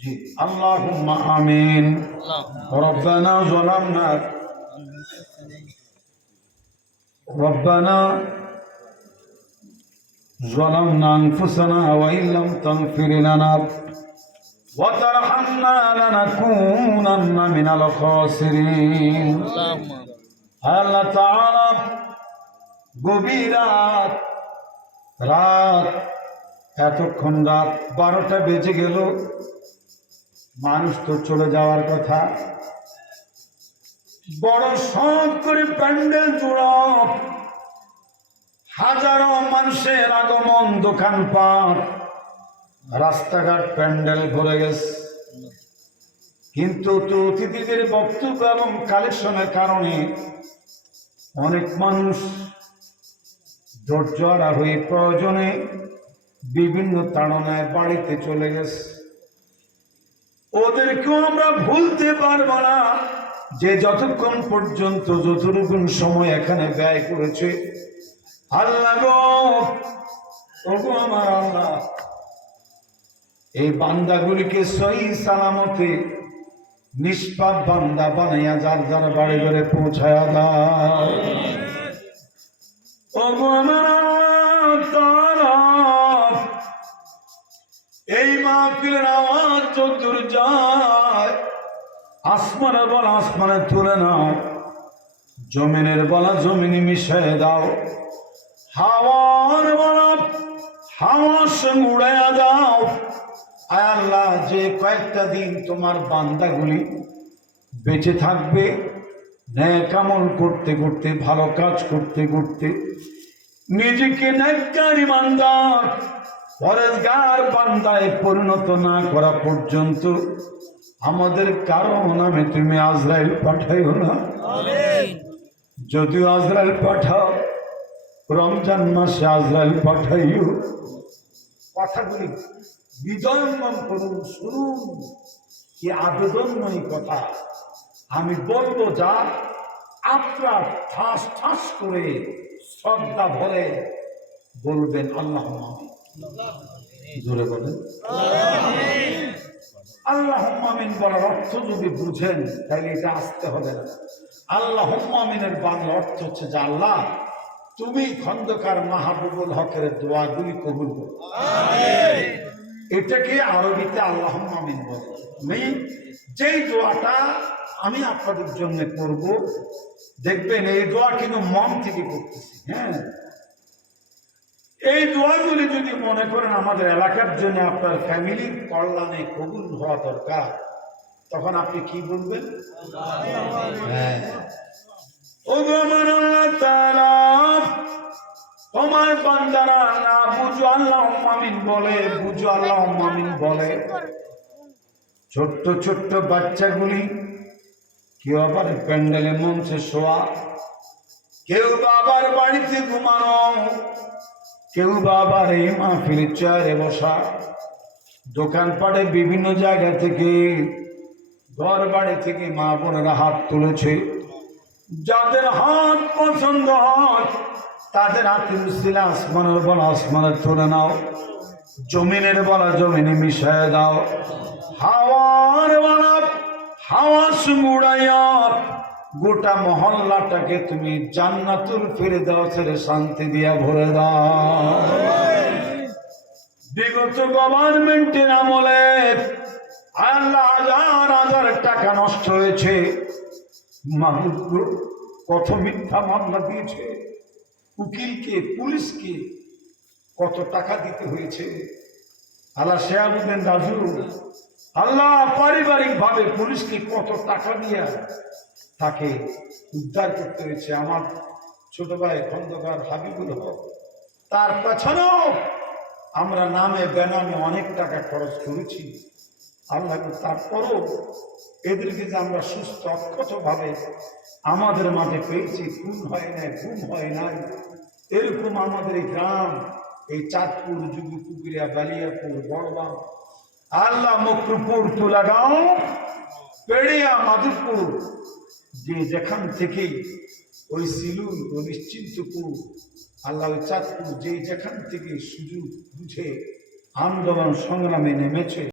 জি আল্লাহুম্মা আমিন। রব্বানা ظلمنا أنفسنا وإن لم تغفر لنا وترحمنا لنكونن من الخاسرين। আল্লাহ তাআলা গভীর রাত এতক্ষণ রাত 12টা বেজে গেল, মানুষ তো চলে যাওয়ার কথা। বড় শখ করে প্যান্ডেল জোড়া, হাজারো মানুষের আগমন, দোকানপাট, রাস্তাঘাট প্যান্ডেল ভরে গেছে। কিন্তু অতিথিদের বক্তব্য এবং কালেকশনের কারণে অনেক মানুষ ধৈর্যহারা হয়ে প্রয়োজনে বিভিন্ন তাড়নায় বাড়িতে চলে গেছে। ওদেরকেও আমরা ভুলতে পারবো না যে যতক্ষণ পর্যন্ত যতটুকু সময় এখানে ব্যয় করেছে। আল্লাহ গো, ওগো আমার আল্লাহ, এই বান্দাগুলিকে সহি সালামতে নিষ্পাপ বান্দা বানাইয়া যার যার বাড়ি ঘরে পৌঁছায়া দাও। ওগো আমার আল্লাহ, এই মাহফিলের আওয়াজ যতদূর যায়, আসমানের বলা আসমানে তুলে নাও, জমিনের বলা জমিনে মিশিয়ে দাও, হাওয়ার বলা হাওয়ার সঙ্গে উড়াইয়া দাও। আয় আল্লাহ, যে কয়েকটা দিন তোমার বান্দাগুলি বেঁচে থাকবে, নেক আমল করতে করতে, ভালো কাজ করতে করতে, নিজেকে নেককার ইমানদার পরেজগার বান্দায় পরিণত না করা পর্যন্ত আমাদের কারো নামে তুমি আজরাইল পাঠাইও না। যদিও আজরাইল পাঠাও, রমজান মাসে আজরাইল পাঠাইও। কথাগুলি হৃদয়ঙ্গম করুন, শুনুন, কি আবেদনময়ী কথা। আমি বলবো যা আপনার ঠাস ঠাস করে শ্রদ্ধা ভরে বলবেন আল্লাহুম্মা আমিন। জোরে বলেন আল্লাহুম্মা আমিন। বলার অর্থ যদি বুঝেন তাহলে এটা আসতে হবে না। আল্লাহুম্মা আমিনের বাংলা অর্থ হচ্ছে যে আল্লাহ, তুমি খন্দকার মাহবুবুল হকের দোয়াগুলি কবুল করো। এটাকে আরবিতে আল্লাহুম্মা আমিন বলে। যেই দোয়াটা আমি আপনাদের জন্য করব, দেখবেন এই দোয়া কিন্তু মন থেকে করতেছি। হ্যাঁ, এই দোয়াগুলি যদি মনে করেন আমাদের এলাকার জন্য, আপনার ফ্যামিলির কল্যাণে কবুল হওয়া দরকার, তখন আপনি কি বলবেন? হ্যাঁ, ও আমার আল্লাহ তাআলা, তোমার বান্দারা না বুঝো আল্লাহুম্মা আমিন বলে, বুঝো আল্লাহুম্মা আমিন বলে। ছোট্ট ছোট্ট বাচ্চাগুলি কেউ আবার প্যান্ডেলে মঞ্চে শোয়া, কেউ বাবার বাড়িতে ঘুমানো, কেউ বাবার এই মাহফিলের চেয়ারে বসা, দোকানপাটে বিভিন্ন জায়গা থেকে, ঘর বাড়ি থেকে মা বোনেরা হাত তুলেছে। যাদের হাত পছন্দ হয় তাদের হাতে মিশিলে আসমানের বলা আসমানে তুলে নাও, জমিনের বলা জমিনে মিশিয়ে দাও, হাওয়ার বলা হাওয়া উড়াইয়া গোটা মহল্লাটাকে তুমি জান্নাতুল ফিরদাউসের শান্তি দিয়া ভরে দাও। বিগত গভর্নমেন্টের আমলে আল্লাহ হাজার হাজার টাকা নষ্ট হয়েছে। মানুষ কত মিথ্যা মামলা দিয়েছে, উকিলকে, পুলিশকে কত টাকা দিতে হয়েছে। আল্লাহ শেহাবুদ্দিন রাজু, আল্লাহ পারিবারিক ভাবে পুলিশকে কত টাকা দিয়ে তাকে উদ্ধার করতে হয়েছে। আমার ছোট ভাই খন্দকার হাবিবুল হক, তার পেছনেও আমরা নামে বেনামে অনেক টাকা খরচ করেছি। আল্লাহ, তারপরও এদেরকে যে আমরা সুস্থ অক্ষত ভাবে আমাদের মাঝে পেয়েছি, খুন হয় নাই, গুম হয় নাই, এরকম আমাদের এই গ্রাম, এই চাঁদপুর, যুগপুকুরিয়া, বালিয়াপুর, বড়বাম, আল্লাহ মকরুপুর, তুলাগাঁও, পেড়িয়া, মাধুপুর, যে যেখান থেকে ওই সিলুন, ওই নিশ্চিন্তপুর, আল্লাহ চাঁদপুর, যে যেখান থেকে সুযোগ বুঝে আন্দোলন সংগ্রামে নেমেছে,